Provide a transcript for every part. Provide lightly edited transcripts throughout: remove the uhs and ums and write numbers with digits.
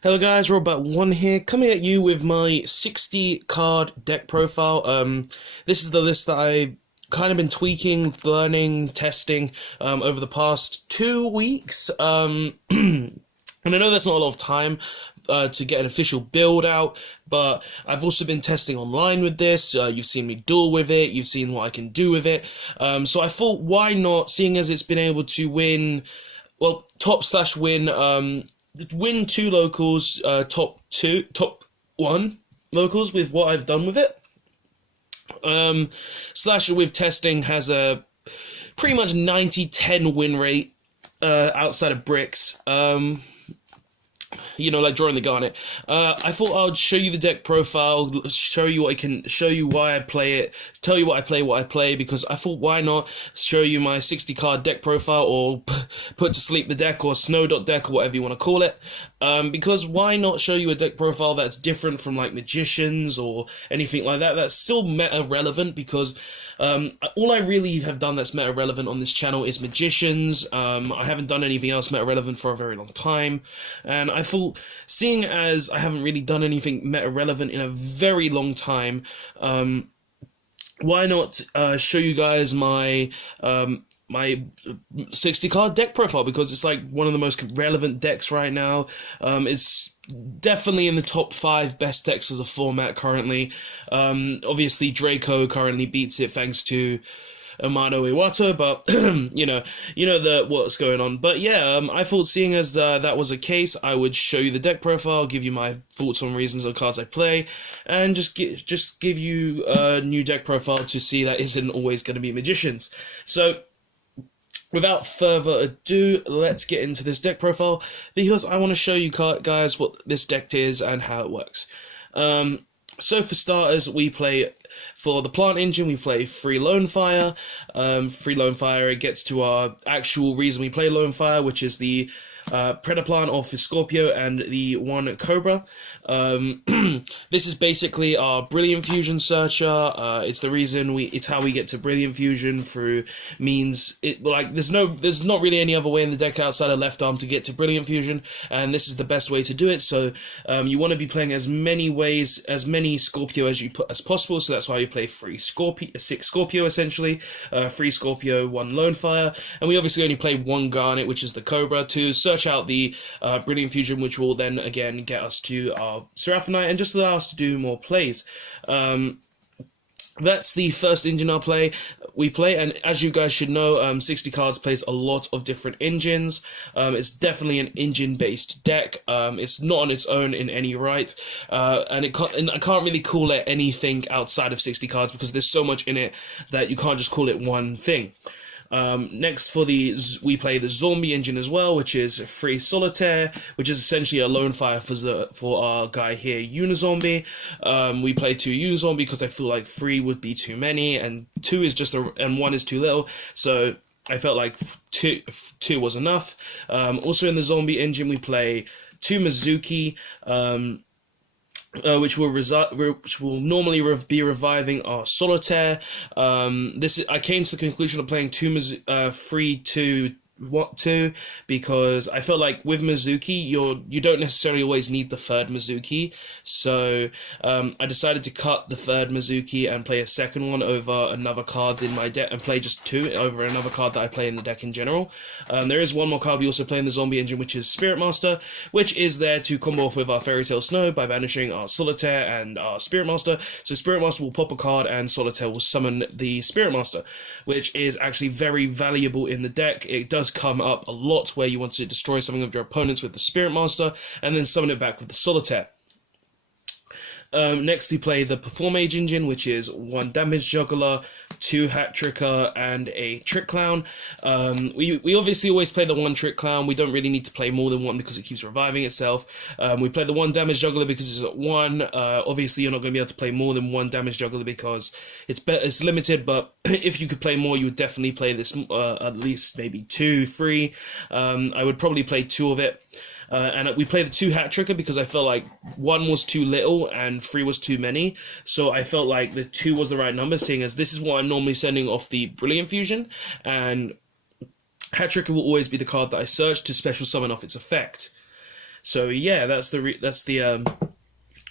Hello guys, Robot1 here, coming at you with my 60 card deck profile. This is the list that I kind of been tweaking, learning, testing over the past 2 weeks. And I know that's not a lot of time to get an official build out, but I've also been testing online with this. You've seen me duel with it, you've seen what I can do with it. So I thought, why not, seeing as it's been able to win, well, win two locals, top one locals with what I've done with it. Slasher with testing has a pretty much 90-10 win rate outside of bricks. Like drawing the garnet. I thought I would show you the deck profile, show you what I can, show you why I play it, tell you what I play, because I thought, why not show you my 60 card deck profile, or put to sleep the deck, or snow.deck, or whatever you want to call it. Because why not show you a deck profile that's different from like Magicians or anything like that, that's still meta relevant, because all I really have done that's meta relevant on this channel is Magicians. I haven't done anything else meta relevant for a very long time, and I thought, seeing as I haven't really done anything meta relevant in a very long time, why not show you guys my my 60 card deck profile, because it's like one of the most relevant decks right now. It's definitely in the top 5 best decks as a format currently. Obviously Draco currently beats it thanks to Amado Iwato, but you know what's going on. But yeah, I thought, seeing as that was a case, I would show you the deck profile, give you my thoughts on reasons of cards I play, and just give you a new deck profile to see that isn't always going to be Magicians. So without further ado, let's get into this deck profile, because I want to show you guys what this deck is and how it works. So for starters, we play, for the plant engine, we play 3 Lone Fire. 3 Lone Fire, it gets to our actual reason we play Lone Fire, which is the Predaplant of Scorpio and the 1 Cobra. This is basically our Brilliant Fusion Searcher. It's the reason it's how we get to Brilliant Fusion through means it, like, there's not really any other way in the deck outside of left arm to get to Brilliant Fusion, and this is the best way to do it. So you want to be playing as many ways, as many Scorpio as possible. So that's why you play 6 Scorpio essentially, 3 Scorpio, 1 Lone Fire, and we obviously only play 1 Garnet, which is the Cobra, to search out the Brilliant Fusion, which will then again get us to our Seraphonite and just allow us to do more plays. That's the first engine we play, and as you guys should know, 60 cards plays a lot of different engines. It's definitely an engine-based deck. It's not on its own in any right, and I can't really call it anything outside of 60 cards, because there's so much in it that you can't just call it one thing. Next, we play the Zombie engine as well, which is 3 Solitaire, which is essentially a Lone Fire for our guy here, Unizombie. We play 2 Unizombie because I feel like 3 would be too many, and 2 is and 1 is too little, so I felt like two was enough. Also in the Zombie engine, we play 2 Mizuki, which will normally be reviving our Solitaire. I came to the conclusion of playing 3-2 because I felt like with Mizuki you don't necessarily always need the 3rd Mizuki, so I decided to cut the 3rd Mizuki and play a 2nd one over another card in my deck, and play just 2 over another card that I play in the deck in general. There is one more card we also play in the Zombie engine, which is Spirit Master, which is there to combo off with our Fairy Tail Snow by banishing our Solitaire and our Spirit Master. So Spirit Master will pop a card and Solitaire will summon the Spirit Master, which is actually very valuable in the deck. It does come up a lot where you want to destroy something of your opponents with the Spirit Master and then summon it back with the Solitaire. Next, we play the Perform Mage engine, which is 1 Damage Juggler, 2 Hat Tricker, and a Trick Clown. We obviously always play the 1 Trick Clown. We don't really need to play more than 1 because it keeps reviving itself. We play the 1 Damage Juggler because it's at 1. Obviously, you're not going to be able to play more than 1 Damage Juggler because it's limited, but if you could play more, you would definitely play this at least maybe 2, 3. I would probably play 2 of it. And we played the 2 Hat Tricker because I felt like 1 was too little and 3 was too many, so I felt like the 2 was the right number, seeing as this is what I'm normally sending off the Brilliant Fusion, and Hat Tricker will always be the card that I search to special summon off its effect. So yeah, that's the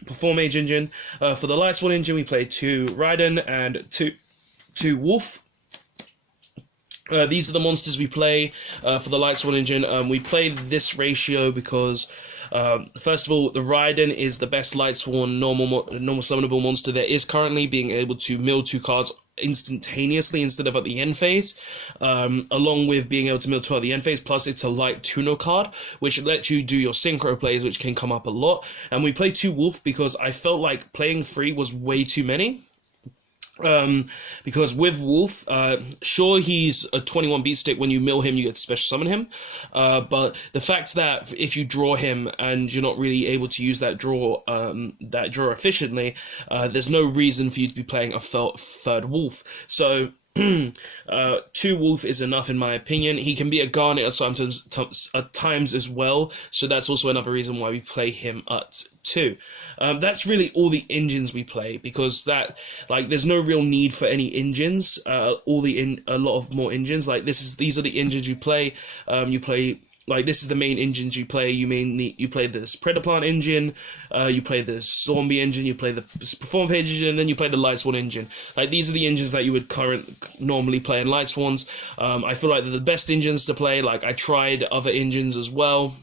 Perform Mage engine. For the Light Sworn engine, we play 2 Raiden and 2 Wolf. These are the monsters we play for the Light Sworn engine. We play this ratio because, first of all, the Raiden is the best Light Sworn normal summonable monster there is currently, being able to mill 2 cards instantaneously instead of at the end phase, along with being able to mill 2 at the end phase. Plus, it's a light tuner card, which lets you do your synchro plays, which can come up a lot. And we play 2 Wolf because I felt like playing 3 was way too many. Because with Wolf, sure, he's a 21 beat stick. When you mill him, you get to special summon him. But the fact that if you draw him and you're not really able to use that draw efficiently, there's no reason for you to be playing a third Wolf. So 2 Wolf is enough in my opinion. He can be a Garnet at times as well, so that's also another reason why we play him at 2. That's really all the engines we play, because there's no real need for any engines. A lot of more engines. Like these are the engines you play. This is the main engines you play. You play this Predaplant engine, you play the Zombie engine, you play the Perform Page engine, and then you play the Light Sworn engine. Like, these are the engines that you would normally play in Light Swans. I feel like they're the best engines to play. Like, I tried other engines as well.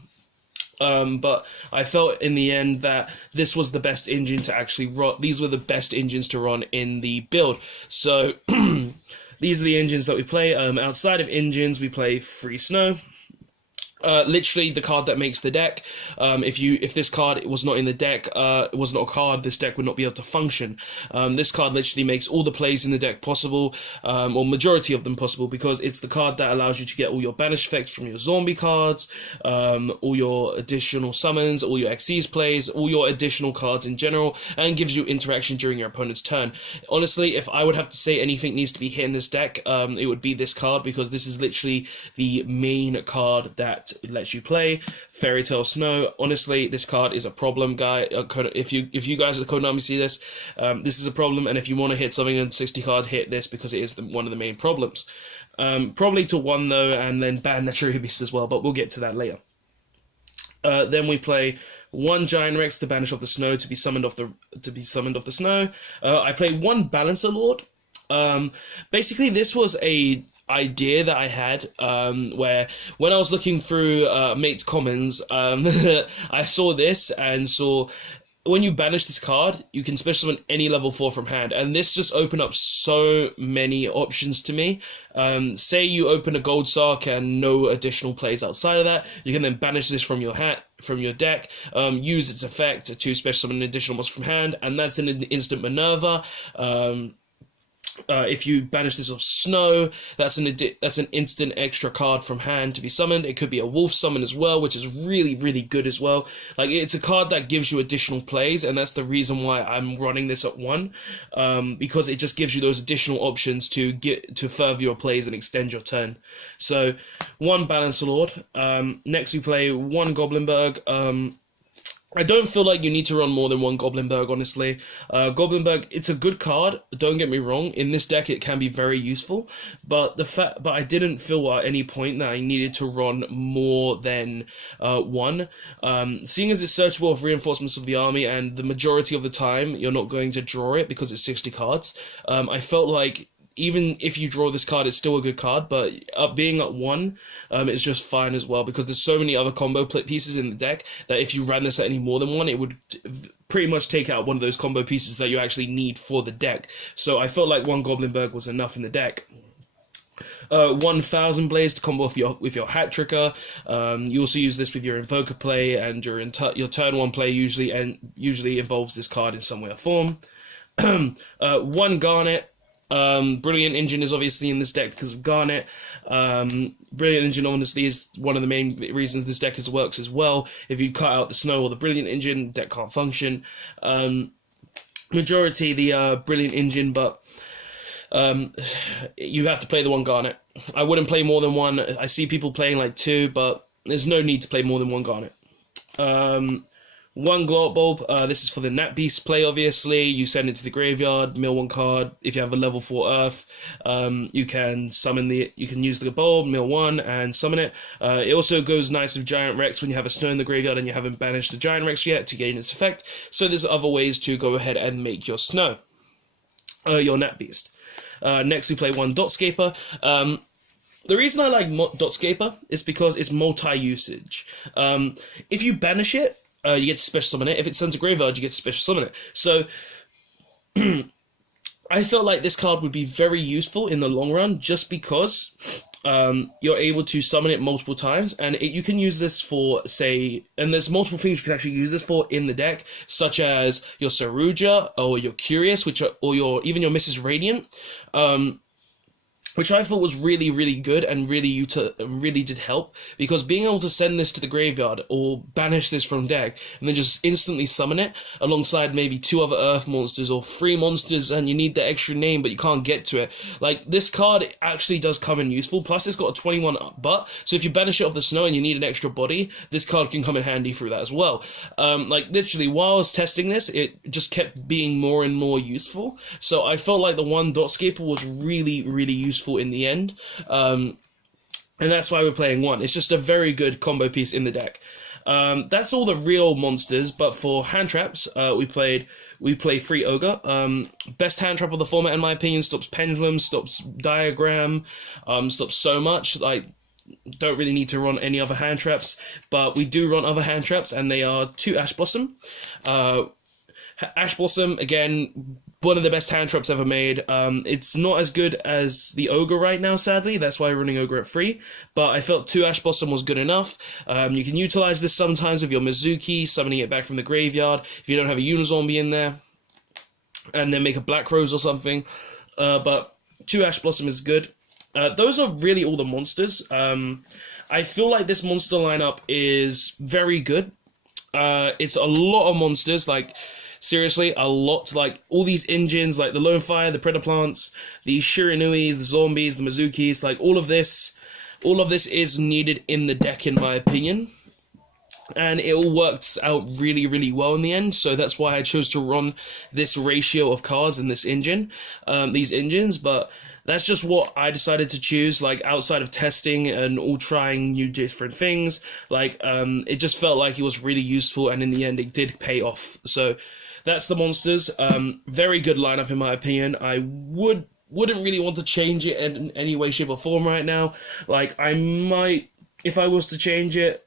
But I felt in the end that this was the best engine to actually run. These were the best engines to run in the build. So, these are the engines that we play. Outside of engines, we play Free Snow. Literally the card that makes the deck. If this card was not in the deck, it was not a card, this deck would not be able to function. This card literally makes all the plays in the deck possible, or majority of them possible, because it's the card that allows you to get all your banish effects from your zombie cards, all your additional summons, all your Xyz plays, all your additional cards in general, and gives you interaction during your opponent's turn. Honestly, if I would have to say anything needs to be hit in this deck, it would be this card, because this is literally the main card that lets you play Fairy Tale Snow. Honestly, this card is a problem, guy. If you guys at Konami see this, this is a problem, and if you want to hit something on 60 card, hit this, because it is one of the main problems. Probably to 1 though, and then ban Natural Beast as well, but we'll get to that later. Then we play 1 Giant Rex to banish off the snow, to be summoned off the snow. I play 1 Balancer Lord. Basically, this was a idea that I had, where when I was looking through Mate's Commons, I saw this and saw when you banish this card, you can special summon any level 4 from hand, and this just opened up so many options to me. Say you open a Gold Sark and no additional plays outside of that, you can then banish this from your deck, use its effect to special summon an additional monster from hand, and that's an instant Minerva. If you banish this off Snow, that's an instant extra card from hand to be summoned. It could be a Wolf summon as well, which is really, really good as well. Like, it's a card that gives you additional plays, and that's the reason why I'm running this at 1, because it just gives you those additional options to further your plays and extend your turn. So, 1 Balancer Lord. Next we play 1 Goblinberg. I don't feel like you need to run more than 1 Goblinberg, honestly. Goblinberg, it's a good card, don't get me wrong. In this deck, it can be very useful, but I didn't feel at any point that I needed to run more than 1. Seeing as it's searchable of reinforcements of the army, and the majority of the time, you're not going to draw it because it's 60 cards, I felt like even if you draw this card, it's still a good card, but being at 1 is just fine as well, because there's so many other combo pieces in the deck that if you ran this at any more than 1, it would pretty much take out one of those combo pieces that you actually need for the deck. So I felt like 1 Goblinberg was enough in the deck. 1000 Blaze to combo with your Hat Tricker. You also use this with your Invoker play, and your turn 1 play usually involves this card in some way or form. 1 Garnet. Brilliant Engine is obviously in this deck because of Garnet. Brilliant Engine honestly is one of the main reasons this deck works as well. If you cut out the Snow or the Brilliant Engine, the deck can't function. Majority the Brilliant Engine, but you have to play the 1 Garnet. I wouldn't play more than 1. I see people playing like 2, but there's no need to play more than 1 Garnet. 1 Glow Up Bulb. This is for the Nat Beast play, obviously. You send it to the graveyard, mill 1 card. If you have a level 4 Earth, you can use the bulb, mill 1, and summon it. It also goes nice with Giant Rex when you have a snow in the graveyard and you haven't banished the Giant Rex yet to gain its effect. So there's other ways to go ahead and make your snow, your Nat Beast. Next, we play 1 Dotscaper. The reason I like Dotscaper is because it's multi-usage. If you banish it, you get to special summon it. If it sends a graveyard, you get to special summon it. So, I felt like this card would be very useful in the long run, just because you're able to summon it multiple times, and you can use this for, say, and there's multiple things you can actually use this for in the deck, such as your Saruja, or your Curious, even your Mrs. Radiant, which I thought was really, really good and really did help, because being able to send this to the graveyard or banish this from deck and then just instantly summon it alongside maybe 2 other Earth monsters or 3 monsters, and you need the extra name but you can't get to it. Like, this card actually does come in useful, plus it's got a 21 butt, so if you banish it off the snow and you need an extra body, this card can come in handy through that as well. Like, literally, while I was testing this, it just kept being more and more useful, so I felt like the 1 Dotscaper was really, really useful in the end, and that's why we're playing 1. It's just a very good combo piece in the deck. That's all the real monsters, but for hand traps, we play 3 Ogre. Best hand trap of the format, in my opinion. Stops Pendulum, stops Diagram, stops so much. Like, don't really need to run any other hand traps, but we do run other hand traps, and they are 2 Ash Blossom. Ash Blossom, again, one of the best hand traps ever made. It's not as good as the Ogre right now, sadly. That's why we're running Ogre at 3. But I felt 2 Ash Blossom was good enough. You can utilize this sometimes with your Mizuki, summoning it back from the graveyard, if you don't have a Unizombie in there, and then make a Black Rose or something. But 2 Ash Blossom is good. Those are really all the monsters. I feel like this monster lineup is very good. It's a lot of monsters, like, seriously, a lot. Like, all these engines, like the Lone Fire, the Predaplants, the Shirinuis, the Zombies, the Mizukis, like, all of this is needed in the deck, in my opinion. And it all works out really, really well in the end, so that's why I chose to run this ratio of cards in this engine, these engines, but that's just what I decided to choose, like, outside of testing and all trying new different things. Like, it just felt like it was really useful, and in the end it did pay off. So that's the monsters. Very good lineup, in my opinion. I wouldn't really want to change it in any way, shape, or form right now. Like, I might, if I was to change it,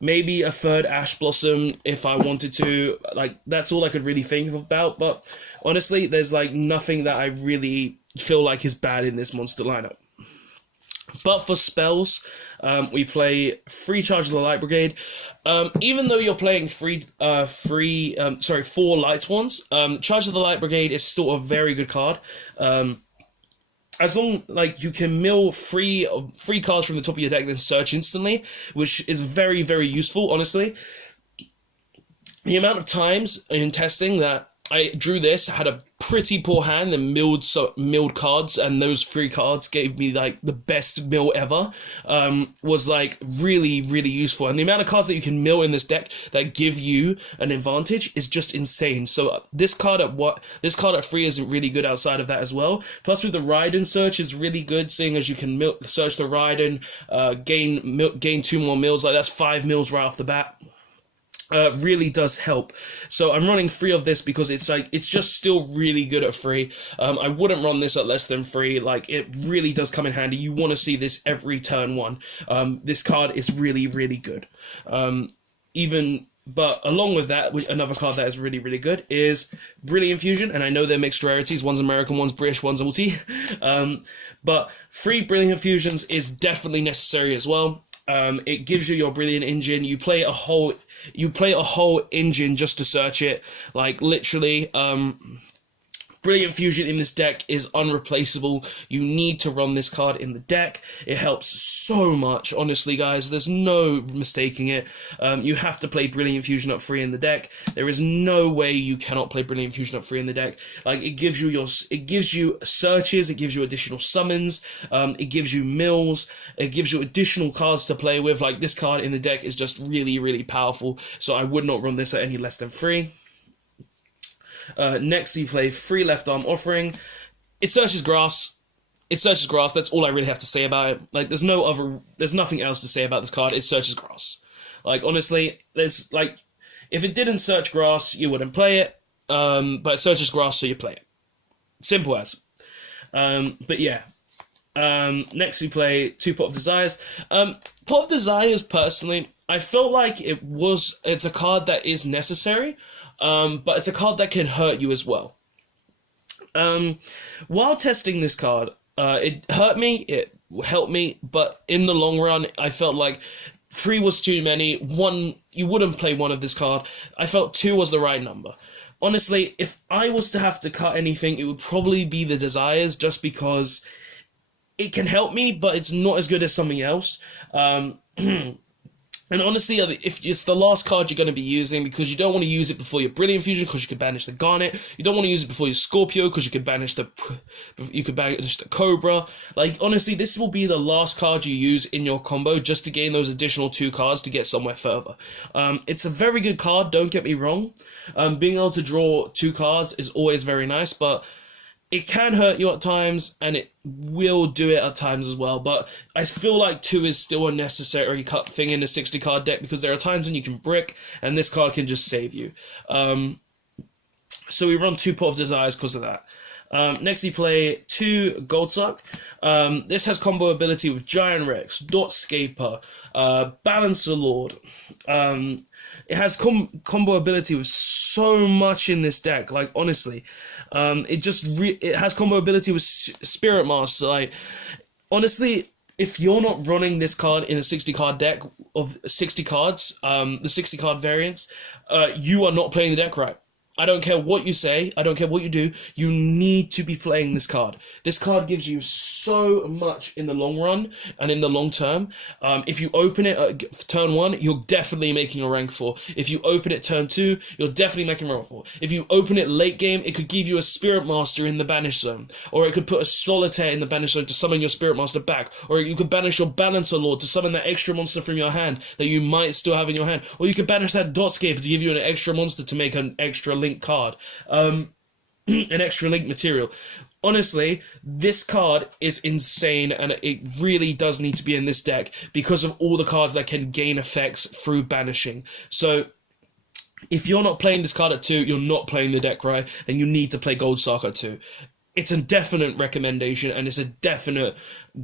maybe a 3rd Ash Blossom if I wanted to. Like, that's all I could really think about. But honestly, there's, like, nothing that I really feel like is bad in this monster lineup. But for spells, we play 3 Charge of the Light Brigade. Even though you're playing 4 Light ones, Charge of the Light Brigade is still a very good card. As long, like, you can mill 3 cards from the top of your deck, then search instantly, which is very, very useful, honestly. The amount of times in testing that I drew this, had a pretty poor hand, and milled cards, and those 3 cards gave me, like, the best mill ever, was, like, really, really useful. And the amount of cards that you can mill in this deck that give you an advantage is just insane. So this card at 3 isn't really good outside of that as well. Plus, with the Raiden search is really good, seeing as you can search the Raiden, gain 2 more mills. Like, that's 5 mills right off the bat. Really does help. So I'm running 3 of this because it's just still really good at 3. I wouldn't run this at less than 3. Like, it really does come in handy. You want to see this every turn 1. This card is really, really good. But along with that, another card that is really, really good is Brilliant Fusion, and I know they're mixed rarities. One's American, one's British, one's ulti. But 3 Brilliant Fusions is definitely necessary as well. It gives you your Brilliant Engine. You play a whole engine just to search it. Like, literally, Brilliant Fusion in this deck is unreplaceable. You need to run this card in the deck. It helps so much, honestly, guys. There's no mistaking it. You have to play Brilliant Fusion up free in the deck. There is no way you cannot play Brilliant Fusion up free in the deck. Like, it gives you searches, it gives you additional summons, it gives you mills, it gives you additional cards to play with. Like, this card in the deck is just really, really powerful. So I would not run this at any less than 3. Next, you play 3 Left Arm Offering. It searches grass. It searches grass. That's all I really have to say about it. Like, there's nothing else to say about this card. It searches grass. Like, honestly, if it didn't search grass, you wouldn't play it. But it searches grass, so you play it. Simple as. But yeah. Next, we play 2 Pot of Desires. Pot of Desires, personally, I felt like it's a card that is necessary. But it's a card that can hurt you as well. While testing this card, it hurt me, it helped me, but in the long run, I felt like 3 was too many. 1, you wouldn't play 1 of this card. I felt 2 was the right number. Honestly, if I was to have to cut anything, it would probably be the Desires, just because it can help me, but it's not as good as something else. And honestly, if it's the last card you're going to be using, because you don't want to use it before your Brilliant Fusion, because you could banish the Garnet. You don't want to use it before your Scorpio, because you could banish the Cobra. Like, honestly, this will be the last card you use in your combo, just to gain those additional 2 cards to get somewhere further. It's a very good card, don't get me wrong. Being able to draw 2 cards is always very nice, but it can hurt you at times, and it will do it at times as well, but I feel like 2 is still a necessary thing in a 60-card deck, because there are times when you can brick, and this card can just save you. So we run 2 Pot of Desires because of that. Next, we play 2 Goldsuck. This has combo ability with Giant Rex, Dotscaper, Balancer Lord. It has combo ability with so much in this deck. Like, honestly, it has combo ability with Spirit Master. Like, honestly, if you're not running this card in a 60-card deck of 60 cards, the 60-card variants, you are not playing the deck right. I don't care what you say, I don't care what you do, you need to be playing this card. This card gives you so much in the long run and in the long term. If you open it at turn 1, you're definitely making a rank 4. If you open it turn 2, you're definitely making a rank 4. If you open it late game, it could give you a Spirit Master in the Banish Zone. Or it could put a Solitaire in the Banish Zone to summon your Spirit Master back. Or you could banish your Balancer Lord to summon that extra monster from your hand that you might still have in your hand. Or you could banish that Dotscaper to give you an extra monster to make an extra link card, an extra link material. Honestly, this card is insane, and it really does need to be in this deck because of all the cards that can gain effects through banishing. So if you're not playing this card at 2, you're not playing the deck right, and you need to play Goldsuck at 2. It's a definite recommendation, and it's a definite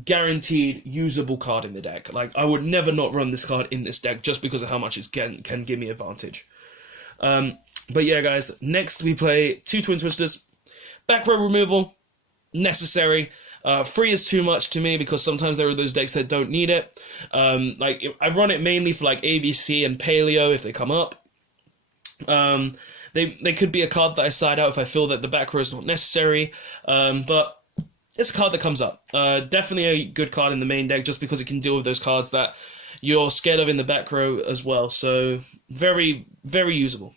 guaranteed usable card in the deck. Like, I would never not run this card in this deck just because of how much it can give me advantage. But yeah, guys, next we play 2 Twin Twisters. Back row removal, necessary. 3 is too much to me because sometimes there are those decks that don't need it. Like, I run it mainly for like ABC and Paleo if they come up. They could be a card that I side out if I feel that the back row is not necessary. But it's a card that comes up. Definitely a good card in the main deck just because it can deal with those cards that you're scared of in the back row as well. So very, very usable.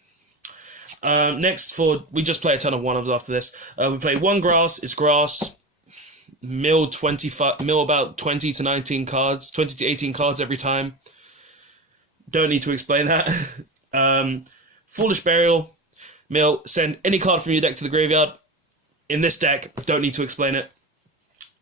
Next, we just play a ton of 1-ofs after this. We play 1 grass. It's grass. Mill about 20 to 19 cards, 20 to 18 cards every time. Don't need to explain that. Foolish Burial. Mill, send any card from your deck to the graveyard. In this deck, don't need to explain it.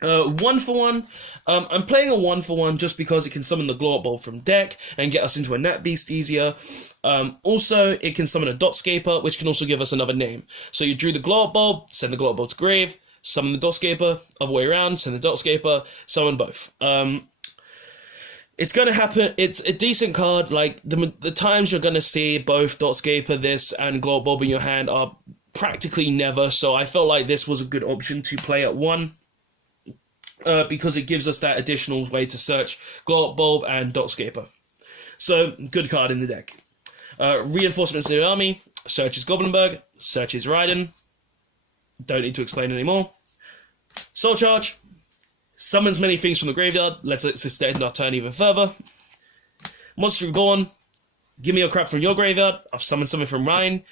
1-for-1. I'm playing a 1-for-1 just because it can summon the Glow Up Bulb from deck and get us into a Nat Beast easier. Also, it can summon a Dotscaper, which can also give us another name. So you drew the Glow Up Bulb, send the Glow Up Bulb to grave, summon the Dotscaper, other way around, send the Dotscaper, summon both. It's going to happen. It's a decent card. Like, the times you're going to see both Dotscaper, this, and Glow Up Bulb in your hand are practically never, so I felt like this was a good option to play at 1. Because it gives us that additional way to search Glow Up Bulb and Dotscaper. So, good card in the deck. Reinforcements to the army, searches Goblinberg, searches Raiden. Don't need to explain anymore. Soul Charge. Summons many things from the graveyard. Let's extend our turn even further. Monster Reborn. Give me your crap from your graveyard. I'll summon something from mine.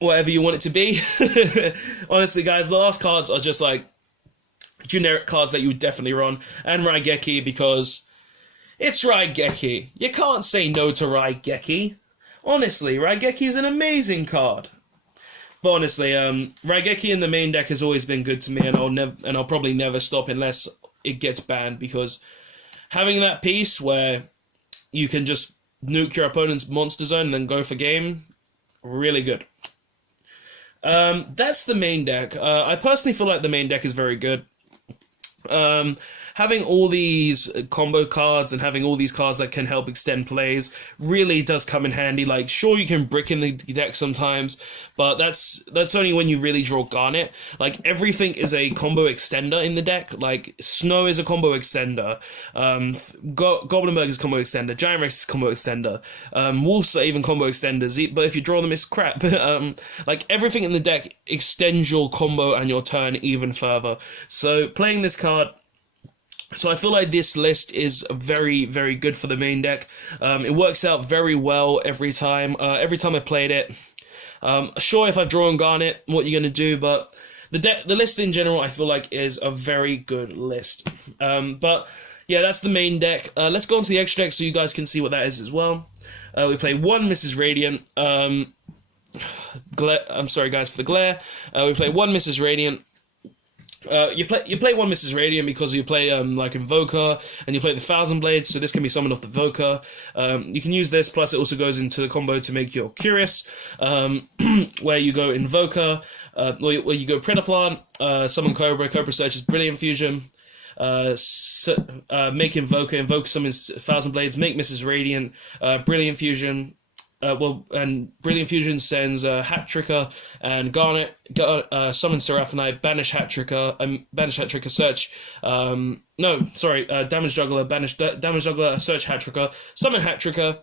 Whatever you want it to be. Honestly, guys, the last cards are just like generic cards that you would definitely run. And Raigeki, because it's Raigeki. You can't say no to Raigeki. Honestly, Raigeki is an amazing card. But honestly, Raigeki in the main deck has always been good to me, and I'll probably never stop unless it gets banned, because having that piece where you can just nuke your opponent's monster zone and then go for game, really good. That's the main deck. I personally feel like the main deck is very good. Having all these combo cards and having all these cards that can help extend plays really does come in handy. Like, sure, you can brick in the deck sometimes, but that's only when you really draw Garnet. Like, everything is a combo extender in the deck. Like, Snow is a combo extender. Goblinberg is a combo extender. Giant Rex is a combo extender. Wolves are even combo extenders, but if you draw them, it's crap. Like, everything in the deck extends your combo and your turn even further. So, playing this card... So I feel like this list is very, very good for the main deck. It works out very well every time. Every time I played it. Sure, if I've drawn Garnet, what you're going to do, but the list in general, I feel like, is a very good list. But yeah, that's the main deck. Let's go on to the extra deck so you guys can see what that is as well. We play one Mrs. Radiant. I'm sorry, guys, for the glare. We play one Mrs. Radiant. You play one Mrs. Radiant because you play like Invoker, and you play the Thousand Blades, so this can be summoned off the Invoker. You can use this, plus it also goes into the combo to make your Curious, where you go Invoker, where you go Predaplant, summon Cobra, Cobra searches Brilliant Fusion, make Invoker, Invoker summons Thousand Blades, make Mrs. Radiant, Brilliant Fusion. And Brilliant Fusion sends Hat Tricker and Garnet, summon Seraphonite, banish Hat Tricker, search, Damage Juggler, banish Damage Juggler, search Hat Tricker, summon Hat Tricker,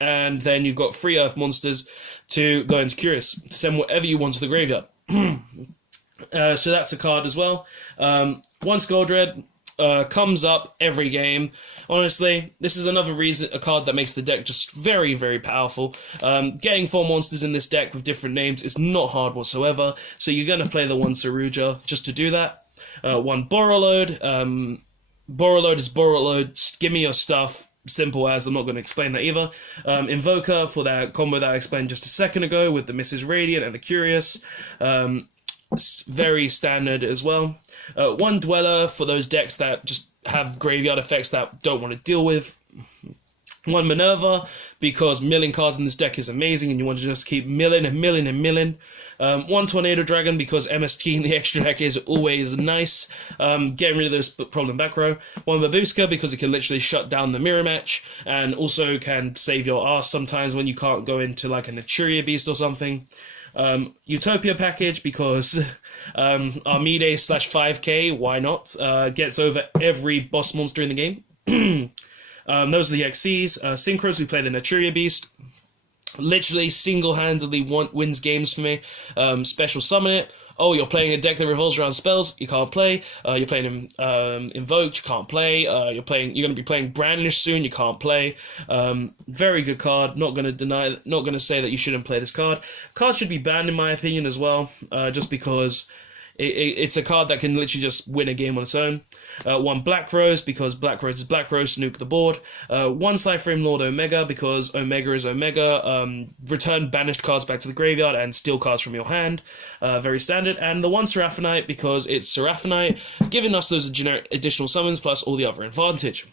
and then you've got 3 Earth monsters to go into Curious, to send whatever you want to the graveyard. So that's a card as well. One Skull Dread comes up every game. Honestly, this is another a card that makes the deck just very, very powerful. Getting 4 monsters in this deck with different names is not hard whatsoever, so you're going to play the one Saruja just to do that. One Borreload. Borreload is Borreload, give me your stuff. Simple as, I'm not going to explain that either. Invoker for that combo that I explained just a second ago with the Mrs. Radiant and the Curious. Very standard as well. One Dweller for those decks that just have graveyard effects that don't want to deal with. One Minerva, because milling cards in this deck is amazing and you want to just keep milling and milling and milling. One Tornado Dragon, because MST in the extra deck is always nice. Getting rid of those problem back row. One Babuska, because it can literally shut down the mirror match, and also can save your ass sometimes when you can't go into like a Naturia Beast or something. Utopia package, because Armide /5k, why not? Gets over every boss monster in the game. Those are the XCs. Synchros, we play the Naturia Beast. Literally single-handedly wins games for me. Special summon it. Oh, you're playing a deck that revolves around spells, you can't play. You're playing Invoked, you can't play. You're going to be playing Brandish soon, you can't play. Very good card. Not going to say that you shouldn't play this card. Card should be banned in my opinion as well, just because it's a card that can literally just win a game on its own. One Black Rose, because Black Rose is Black Rose, nuke the board. One Cyframe Lord Omega, because Omega is Omega. Return banished cards back to the graveyard and steal cards from your hand. Very standard. And the one Seraphonite, because it's Seraphonite, giving us those generic additional summons plus all the other advantage.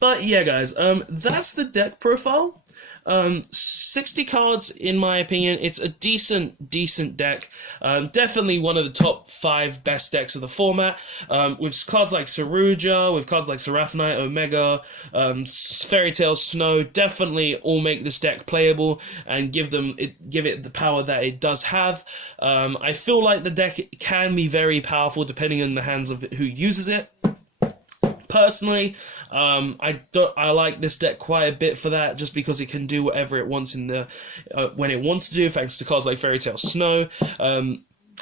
But yeah, guys, that's the deck profile. 60 cards, in my opinion. It's a decent deck. Definitely one of the top 5 best decks of the format. With cards like Saruja, with cards like Seraphonite, Omega, Fairy Tail, Snow, definitely all make this deck playable and give it the power that it does have. I feel like the deck can be very powerful depending on the hands of who uses it. Personally, I like this deck quite a bit for that, just because it can do whatever it wants in the when it wants to do, thanks to cards like Fairy Tale Snow,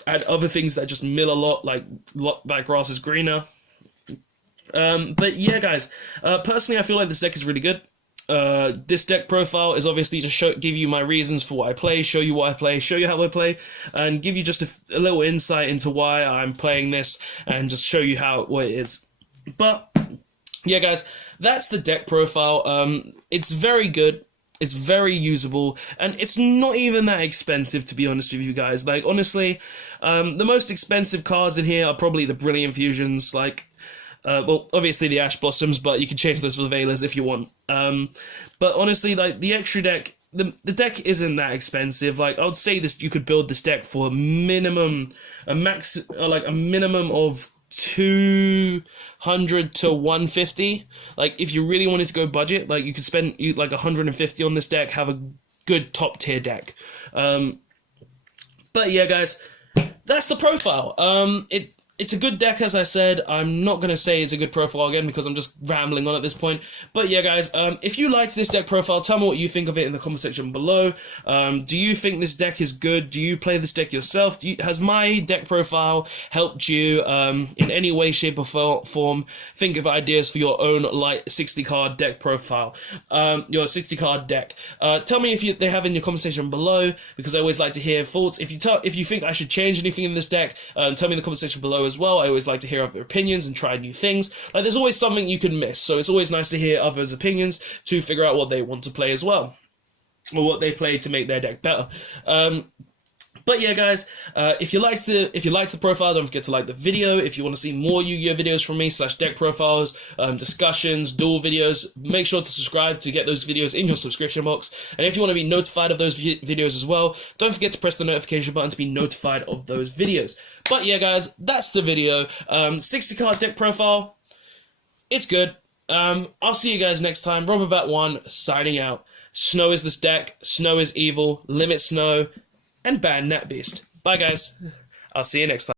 and other things that just mill a lot, like Grass is Greener. But yeah, guys, personally, I feel like this deck is really good. This deck profile is obviously to give you my reasons for what I play, show you what I play, show you how I play, and give you just a little insight into why I'm playing this, and just show you what it is. But yeah, guys, that's the deck profile. It's very good. It's very usable, and it's not even that expensive, to be honest with you guys. Like, honestly, the most expensive cards in here are probably the Brilliant Fusions, like, well, obviously the Ash Blossoms, but you can change those for the Veilers if you want. But honestly, like, the extra deck, the deck isn't that expensive. Like, I would say you could build this deck for a minimum of 200 to 150. Like, if you really wanted to go budget, like, you could spend like 150 on this deck, have a good top tier deck. But yeah, guys, that's the profile. It's a good deck, as I said. I'm not going to say it's a good profile again, because I'm just rambling on at this point. But yeah, guys, if you liked this deck profile, tell me what you think of it in the comment section below. Do you think this deck is good? Do you play this deck yourself? Has my deck profile helped you in any way, shape, or form think of ideas for your own light 60-card deck profile? Your 60-card deck. Tell me if they have in your comment section below, because I always like to hear thoughts. If you think I should change anything in this deck, tell me in the comment section below as well. I always like to hear other opinions and try new things. Like, there's always something you can miss, so it's always nice to hear others' opinions to figure out what they want to play as well, or what they play to make their deck better. But yeah, guys, if you liked the profile, don't forget to like the video. If you want to see more Yu-Gi-Oh videos from me, /deck profiles, discussions, duel videos, make sure to subscribe to get those videos in your subscription box. And if you want to be notified of those videos as well, don't forget to press the notification button to be notified of those videos. But yeah, guys, that's the video. 60-card deck profile. It's good. I'll see you guys next time. Robberbat1 signing out. Snow is this deck. Snow is evil. Limit Snow. And ban Nat Beast. Bye, guys. I'll see you next time.